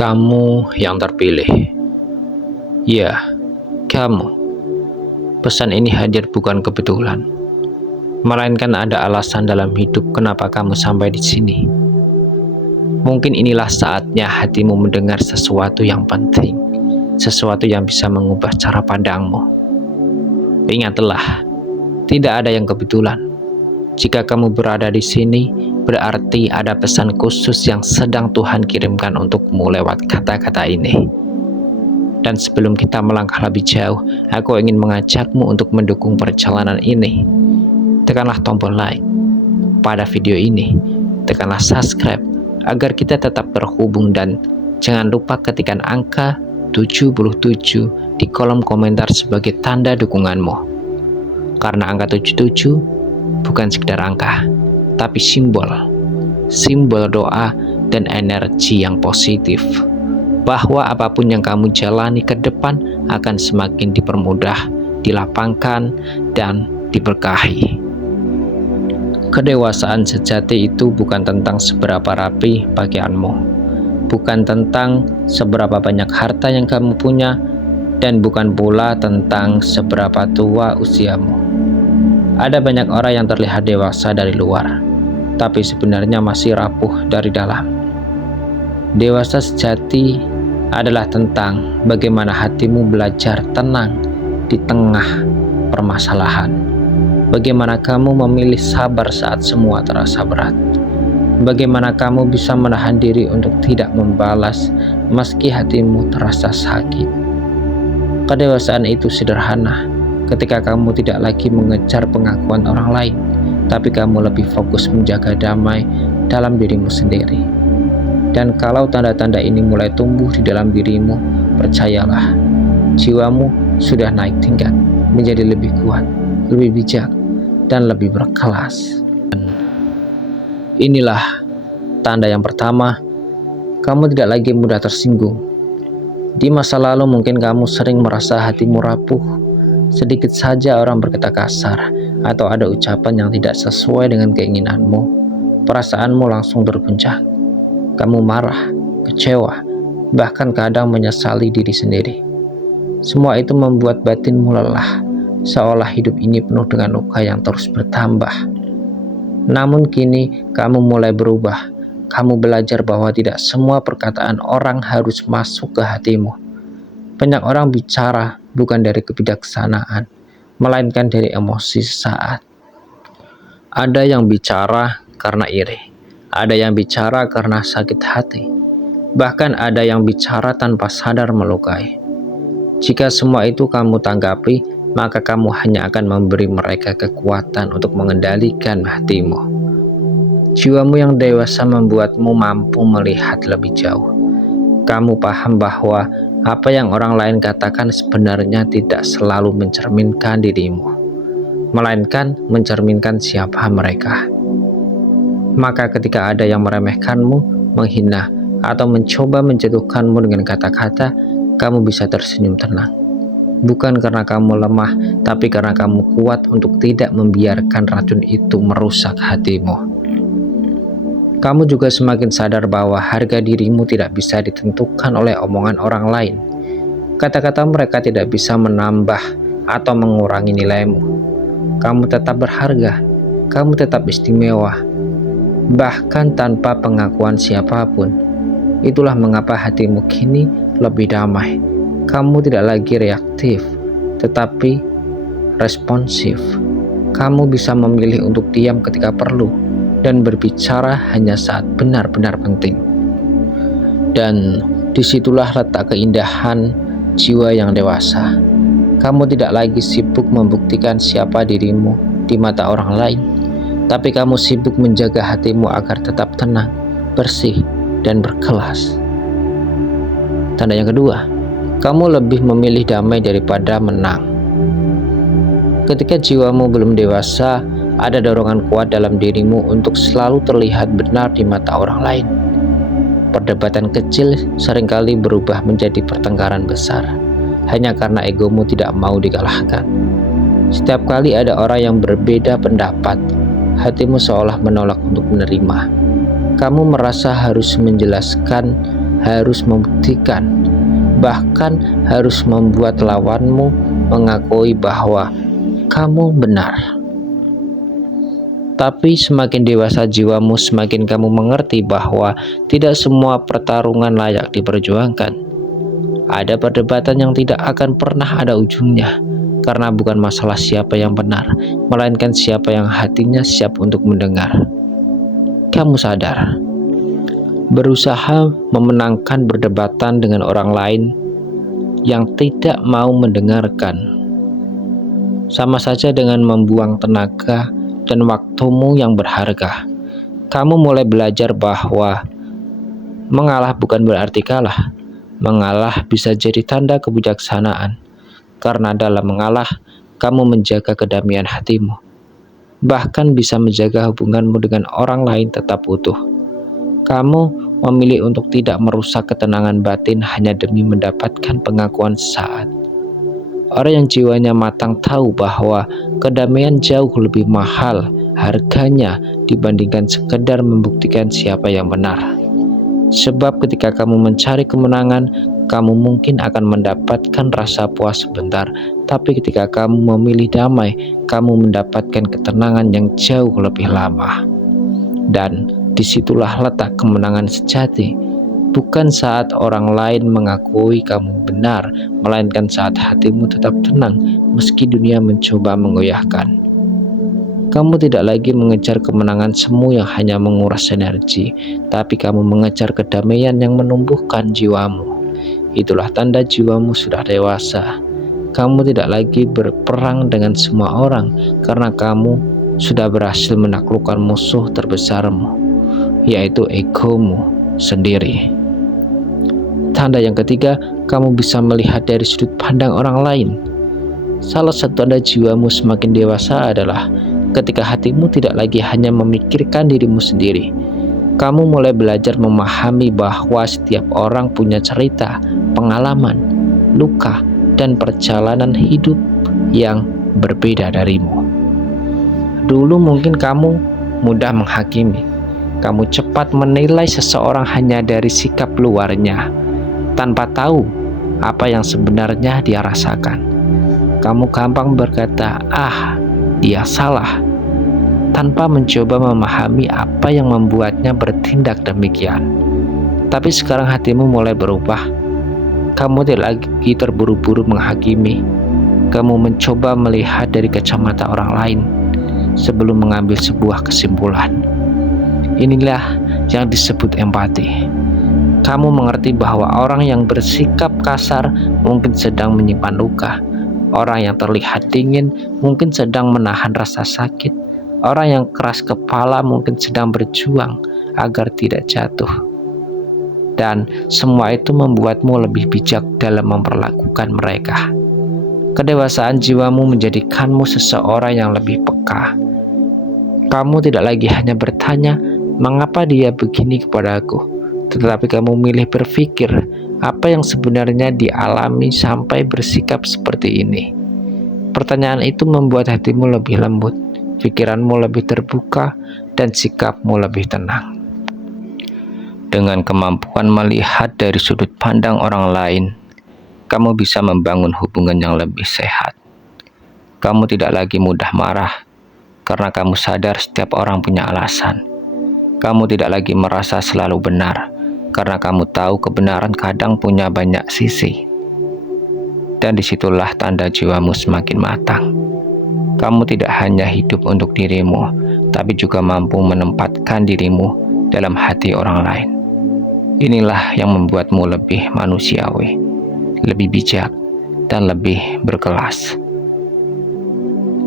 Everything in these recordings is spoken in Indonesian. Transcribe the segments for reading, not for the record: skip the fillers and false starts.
Kamu yang terpilih. Ya, kamu. Pesan ini hadir bukan kebetulan, melainkan ada alasan dalam hidup kenapa kamu sampai di sini. Mungkin inilah saatnya hatimu mendengar sesuatu yang penting, sesuatu yang bisa mengubah cara pandangmu. Ingatlah, tidak ada yang kebetulan. Jika kamu berada di sini, berarti ada pesan khusus yang sedang Tuhan kirimkan untukmu lewat kata-kata ini. Dan sebelum kita melangkah lebih jauh, aku ingin mengajakmu untuk mendukung perjalanan ini. Tekanlah tombol like pada video ini, tekanlah subscribe agar kita tetap terhubung, dan jangan lupa ketikkan angka 77 di kolom komentar sebagai tanda dukunganmu. Karena angka 77 bukan sekedar angka, tapi simbol doa dan energi yang positif, bahwa apapun yang kamu jalani ke depan akan semakin dipermudah, dilapangkan, dan diberkahi. Kedewasaan sejati itu bukan tentang seberapa rapi pakaianmu, bukan tentang seberapa banyak harta yang kamu punya, dan bukan pula tentang seberapa tua usiamu. Ada banyak orang yang terlihat dewasa dari luar, tapi sebenarnya masih rapuh dari dalam. Dewasa sejati adalah tentang bagaimana hatimu belajar tenang di tengah permasalahan. Bagaimana kamu memilih sabar saat semua terasa berat. Bagaimana kamu bisa menahan diri untuk tidak membalas meski hatimu terasa sakit. Kedewasaan itu sederhana. Ketika kamu tidak lagi mengejar pengakuan orang lain, tapi kamu lebih fokus menjaga damai dalam dirimu sendiri. Dan kalau tanda-tanda ini mulai tumbuh di dalam dirimu, percayalah, jiwamu sudah naik tingkat, menjadi lebih kuat, lebih bijak, dan lebih berkelas. Inilah tanda yang pertama, kamu tidak lagi mudah tersinggung. Di masa lalu mungkin kamu sering merasa hatimu rapuh. Sedikit saja orang berkata kasar atau ada ucapan yang tidak sesuai dengan keinginanmu, perasaanmu langsung terguncang. Kamu marah, kecewa, bahkan kadang menyesali diri sendiri. Semua itu membuat batinmu lelah, seolah hidup ini penuh dengan luka yang terus bertambah. Namun kini kamu mulai berubah. Kamu belajar bahwa tidak semua perkataan orang harus masuk ke hatimu. Banyak orang bicara bukan dari kebijaksanaan, melainkan dari emosi sesaat. Ada yang bicara karena iri, ada yang bicara karena sakit hati, bahkan ada yang bicara tanpa sadar melukai. Jika semua itu kamu tanggapi, maka kamu hanya akan memberi mereka kekuatan untuk mengendalikan hatimu. Jiwamu yang dewasa membuatmu mampu melihat lebih jauh. Kamu paham bahwa apa yang orang lain katakan sebenarnya tidak selalu mencerminkan dirimu, melainkan mencerminkan siapa mereka. Maka ketika ada yang meremehkanmu, menghina, atau mencoba menjatuhkanmu dengan kata-kata, kamu bisa tersenyum tenang. Bukan karena kamu lemah, tapi karena kamu kuat untuk tidak membiarkan racun itu merusak hatimu. Kamu juga semakin sadar bahwa harga dirimu tidak bisa ditentukan oleh omongan orang lain. Kata-kata mereka tidak bisa menambah atau mengurangi nilaimu. Kamu tetap berharga, kamu tetap istimewa, bahkan tanpa pengakuan siapapun. Itulah mengapa hatimu kini lebih damai. Kamu tidak lagi reaktif, tetapi responsif. Kamu bisa memilih untuk diam ketika perlu, dan berbicara hanya saat benar-benar penting. Dan disitulah letak keindahan jiwa yang dewasa. Kamu tidak lagi sibuk membuktikan siapa dirimu di mata orang lain, tapi kamu sibuk menjaga hatimu agar tetap tenang, bersih, dan berkelas. Tanda yang kedua, kamu lebih memilih damai daripada menang. Ketika jiwamu belum dewasa, ada dorongan kuat dalam dirimu untuk selalu terlihat benar di mata orang lain. Perdebatan kecil seringkali berubah menjadi pertengkaran besar, hanya karena egomu tidak mau dikalahkan. Setiap kali ada orang yang berbeda pendapat, hatimu seolah menolak untuk menerima. Kamu merasa harus menjelaskan harus membuktikan, bahkan harus membuat lawanmu mengakui bahwa kamu benar. Tapi semakin dewasa jiwamu, semakin kamu mengerti bahwa tidak semua pertarungan layak diperjuangkan. Ada perdebatan yang tidak akan pernah ada ujungnya, karena bukan masalah siapa yang benar, melainkan siapa yang hatinya siap untuk mendengar. Kamu sadar, berusaha memenangkan perdebatan dengan orang lain yang tidak mau mendengarkan, sama saja dengan membuang tenaga dan waktumu yang berharga. Kamu mulai belajar bahwa mengalah bukan berarti kalah. Mengalah bisa jadi tanda kebijaksanaan, karena dalam mengalah, kamu menjaga kedamaian hatimu. Bahkan bisa menjaga hubunganmu dengan orang lain tetap utuh. Kamu memilih untuk tidak merusak ketenangan batin hanya demi mendapatkan pengakuan sesaat. Orang yang jiwanya matang tahu bahwa kedamaian jauh lebih mahal harganya dibandingkan sekedar membuktikan siapa yang benar. Sebab ketika kamu mencari kemenangan, kamu mungkin akan mendapatkan rasa puas sebentar, tapi ketika kamu memilih damai, kamu mendapatkan ketenangan yang jauh lebih lama. Dan disitulah letak kemenangan sejati, bukan saat orang lain mengakui kamu benar, melainkan saat hatimu tetap tenang meski dunia mencoba menggoyahkan. Kamu tidak lagi mengejar kemenangan semu yang hanya menguras energi, tapi kamu mengejar kedamaian yang menumbuhkan jiwamu. Itulah tanda jiwamu sudah dewasa. Kamu tidak lagi berperang dengan semua orang, karena kamu sudah berhasil menaklukkan musuh terbesarmu, yaitu egomu sendiri. Tanda yang ketiga, kamu bisa melihat dari sudut pandang orang lain. Salah satu tanda jiwamu semakin dewasa adalah ketika hatimu tidak lagi hanya memikirkan dirimu sendiri. Kamu mulai belajar memahami bahwa setiap orang punya cerita, pengalaman, luka, dan perjalanan hidup yang berbeda darimu. Dulu mungkin kamu mudah menghakimi. Kamu cepat menilai seseorang hanya dari sikap luarnya, tanpa tahu apa yang sebenarnya dia rasakan. Kamu gampang berkata, dia salah, tanpa mencoba memahami apa yang membuatnya bertindak demikian. Tapi sekarang hatimu mulai berubah. Kamu tidak lagi terburu-buru menghakimi. Kamu mencoba melihat dari kacamata orang lain sebelum mengambil sebuah kesimpulan. Inilah yang disebut empati. Kamu mengerti bahwa orang yang bersikap kasar mungkin sedang menyimpan luka. Orang yang terlihat dingin mungkin sedang menahan rasa sakit. Orang yang keras kepala mungkin sedang berjuang agar tidak jatuh. Dan semua itu membuatmu lebih bijak dalam memperlakukan mereka. Kedewasaan jiwamu menjadikanmu seseorang yang lebih peka. Kamu tidak lagi hanya bertanya, mengapa dia begini kepadaku? Tetapi kamu milih berpikir, apa yang sebenarnya dialami sampai bersikap seperti ini? Pertanyaan itu membuat hatimu lebih lembut, pikiranmu lebih terbuka, dan sikapmu lebih tenang. Dengan kemampuan melihat dari sudut pandang orang lain, kamu bisa membangun hubungan yang lebih sehat. Kamu tidak lagi mudah marah, karena kamu sadar setiap orang punya alasan. Kamu tidak lagi merasa selalu benar, karena kamu tahu kebenaran kadang punya banyak sisi. Dan disitulah tanda jiwamu semakin matang. Kamu tidak hanya hidup untuk dirimu, tapi juga mampu menempatkan dirimu dalam hati orang lain. Inilah yang membuatmu lebih manusiawi, lebih bijak, dan lebih berkelas.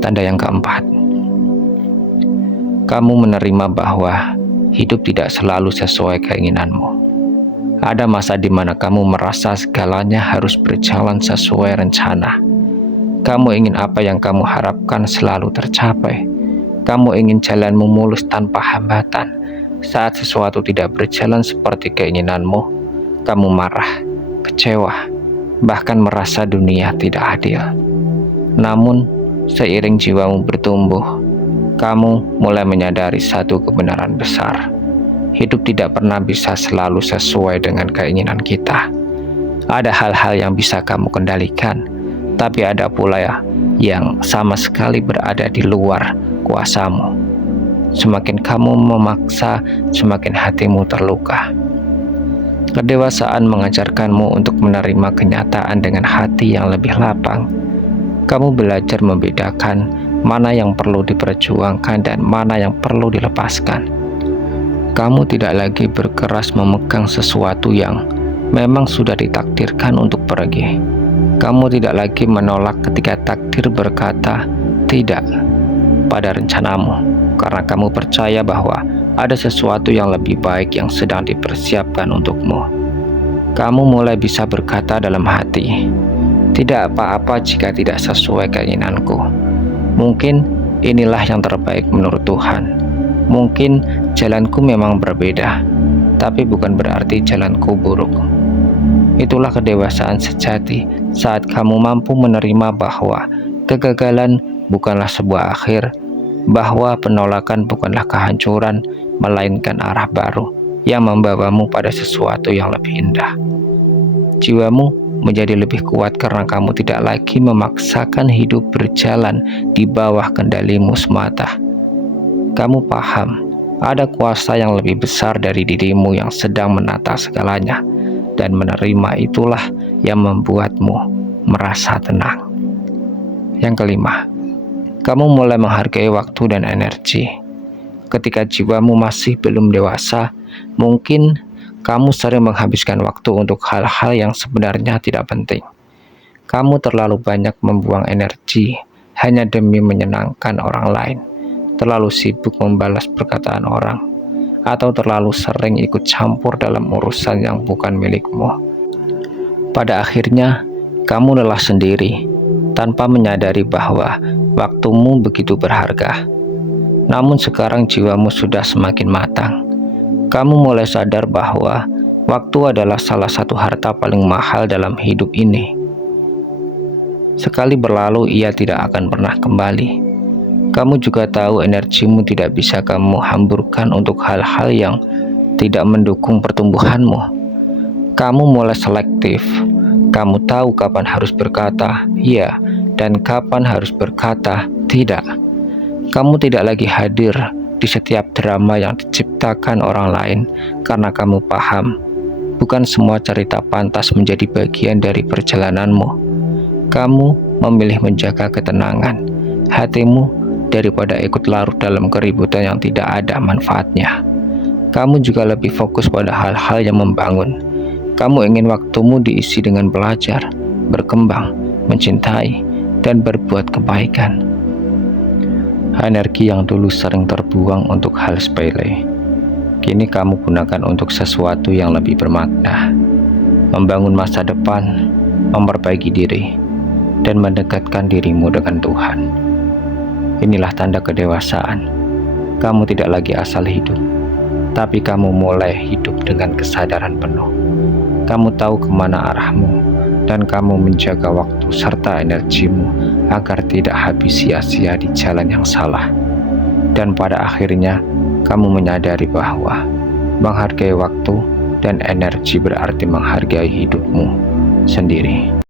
Tanda yang keempat, kamu menerima bahwa hidup tidak selalu sesuai keinginanmu. Ada masa di mana kamu merasa segalanya harus berjalan sesuai rencana. Kamu ingin apa yang kamu harapkan selalu tercapai. Kamu ingin jalanmu mulus tanpa hambatan. Saat sesuatu tidak berjalan seperti keinginanmu, kamu marah, kecewa, bahkan merasa dunia tidak adil. Namun, seiring jiwamu bertumbuh, kamu mulai menyadari satu kebenaran besar. hidup tidak pernah bisa selalu sesuai dengan keinginan kita. Ada hal-hal yang bisa kamu kendalikan, tapi ada pula yang sama sekali berada di luar kuasamu. Semakin kamu memaksa, semakin hatimu terluka. Kedewasaan mengajarkanmu untuk menerima kenyataan dengan hati yang lebih lapang. Kamu belajar membedakan mana yang perlu diperjuangkan dan mana yang perlu dilepaskan. Kamu tidak lagi berkeras memegang sesuatu yang memang sudah ditakdirkan untuk pergi. Kamu tidak lagi menolak ketika takdir berkata tidak pada rencanamu, karena kamu percaya bahwa ada sesuatu yang lebih baik yang sedang dipersiapkan untukmu. Kamu mulai bisa berkata dalam hati, tidak apa-apa jika tidak sesuai keinginanku. Mungkin inilah yang terbaik menurut Tuhan. Mungkin jalanku memang berbeda, tapi bukan berarti jalanku buruk. Itulah kedewasaan sejati saat kamu mampu menerima bahwa kegagalan bukanlah sebuah akhir, bahwa penolakan bukanlah kehancuran, melainkan arah baru yang membawamu pada sesuatu yang lebih indah. Jiwamu menjadi lebih kuat karena kamu tidak lagi memaksakan hidup berjalan di bawah kendalimu semata. Kamu paham, ada kuasa yang lebih besar dari dirimu yang sedang menata segalanya, dan menerima itulah yang membuatmu merasa tenang. Yang kelima, kamu mulai menghargai waktu dan energi. Ketika jiwamu masih belum dewasa, mungkin kamu sering menghabiskan waktu untuk hal-hal yang sebenarnya tidak penting. Kamu terlalu banyak membuang energi hanya demi menyenangkan orang lain, terlalu sibuk membalas perkataan orang, atau terlalu sering ikut campur dalam urusan yang bukan milikmu. Pada akhirnya, kamu lelah sendiri, tanpa menyadari bahwa waktumu begitu berharga. Namun sekarang jiwamu sudah semakin matang. Kamu mulai sadar bahwa waktu adalah salah satu harta paling mahal dalam hidup ini. Sekali berlalu, ia tidak akan pernah kembali. Kamu juga tahu energimu tidak bisa kamu hamburkan untuk hal-hal yang tidak mendukung pertumbuhanmu. Kamu mulai selektif. Kamu tahu kapan harus berkata "ya" dan kapan harus berkata "tidak". Kamu tidak lagi hadir di setiap drama yang diciptakan orang lain karena kamu paham, bukan semua cerita pantas menjadi bagian dari perjalananmu. Kamu memilih menjaga ketenangan hatimu daripada ikut larut dalam keributan yang tidak ada manfaatnya. Kamu juga lebih fokus pada hal-hal yang membangun. Kamu ingin waktumu diisi dengan belajar, berkembang, mencintai, dan berbuat kebaikan. Energi yang dulu sering terbuang untuk hal sepele, kini kamu gunakan untuk sesuatu yang lebih bermakna. Membangun masa depan, memperbaiki diri, dan mendekatkan dirimu dengan Tuhan. Inilah tanda kedewasaan. Kamu tidak lagi asal hidup, tapi kamu mulai hidup dengan kesadaran penuh. Kamu tahu kemana arahmu, dan kamu menjaga waktu serta energimu agar tidak habis sia-sia di jalan yang salah. Dan pada akhirnya, kamu menyadari bahwa menghargai waktu dan energi berarti menghargai hidupmu sendiri.